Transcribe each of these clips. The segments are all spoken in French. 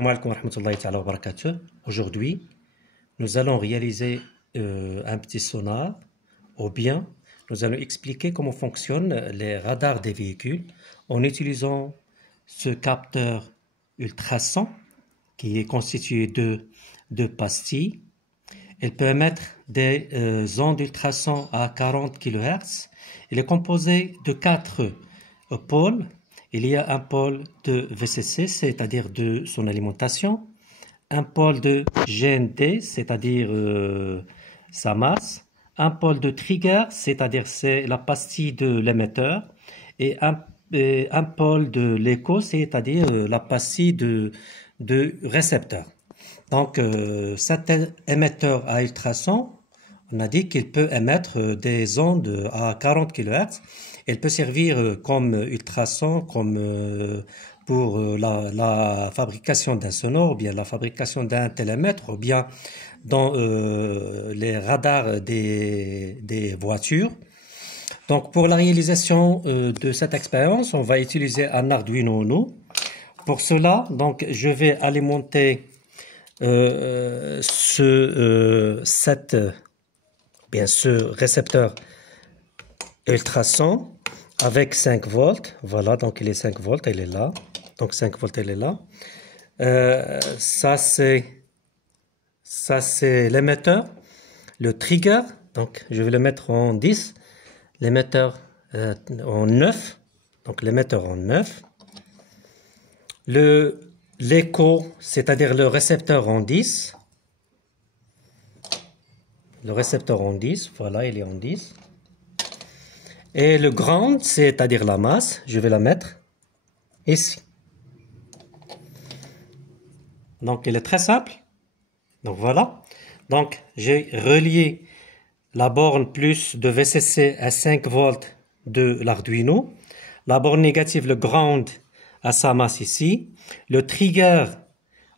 Assalamu alaikum wa rahmatullahi ta'ala wa barakatuh. Aujourd'hui, nous allons réaliser un petit sonar, ou bien nous allons expliquer comment fonctionnent les radars des véhicules en utilisant ce capteur ultrason qui est constitué de deux pastilles. Il peut émettre des ondes ultrasons à 40 kHz. Il est composé de 4 pôles. Il y a un pôle de VCC, c'est-à-dire de son alimentation, un pôle de GND, c'est-à-dire sa masse, un pôle de trigger, c'est-à-dire c'est la pastille de l'émetteur, et un pôle de l'écho, c'est-à-dire la pastille de récepteur. Donc cet émetteur à ultrasons, on a dit qu'il peut émettre des ondes à 40 kHz. Il peut servir comme ultrason, comme pour la fabrication d'un sonore, ou bien la fabrication d'un télémètre, ou bien dans les radars des voitures. Donc pour la réalisation de cette expérience, on va utiliser un Arduino Uno. Pour cela, donc je vais alimenter ce récepteur ultrason avec 5 volts. Voilà, donc il est 5 volts, il est là. Donc 5 volts, il est là. Ça c'est l'émetteur. Le trigger, donc je vais le mettre en 10. L'émetteur en 9. Donc l'émetteur en 9. L'écho, c'est-à-dire le récepteur en 10. Le récepteur en 10, voilà, il est en 10. Et le ground, c'est-à-dire la masse, je vais la mettre ici. Donc, il est très simple. Donc, voilà. Donc, j'ai relié la borne plus de VCC à 5 volts de l'Arduino. La borne négative, le ground, à sa masse ici. Le trigger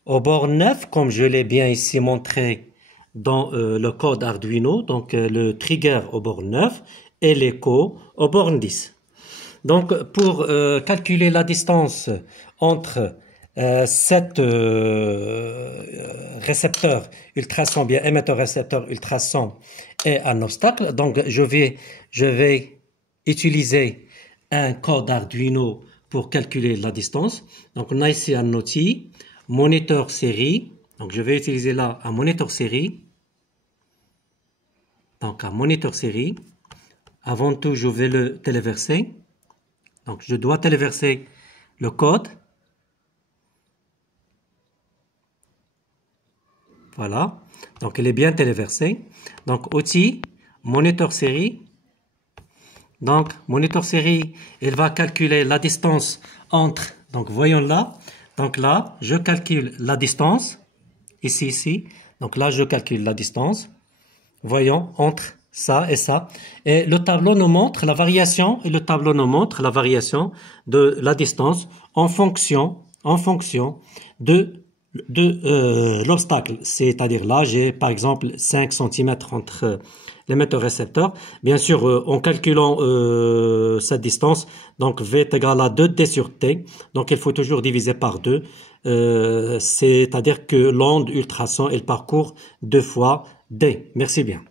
au borne 9, comme je l'ai bien ici montré dans le code Arduino. Donc, le trigger au borne 9 et l'écho au borne 10. Donc, pour calculer la distance entre cet récepteur ultrason, bien émetteur récepteur ultrason et un obstacle, donc je vais utiliser un code Arduino pour calculer la distance. Donc, on a ici un outil, moniteur série. Donc, je vais utiliser là un moniteur série. Donc, un moniteur série. Avant tout, je vais le téléverser. Donc, je dois téléverser le code. Voilà. Donc, il est bien téléversé. Donc, outil, moniteur série. Donc, moniteur série, il va calculer la distance entre, donc voyons là. Donc là, je calcule la distance. Ici. Donc là, je calcule la distance. Voyons, entre ça et ça. Et le tableau nous montre la variation, de la distance en fonction de l'obstacle. C'est-à-dire là, j'ai par exemple 5 cm entre l'émetteur récepteur. Bien sûr, en calculant cette distance, donc V est égal à 2D sur T. Donc il faut toujours diviser par 2. C'est-à-dire que l'onde ultrason, elle parcourt 2 fois D. Merci bien.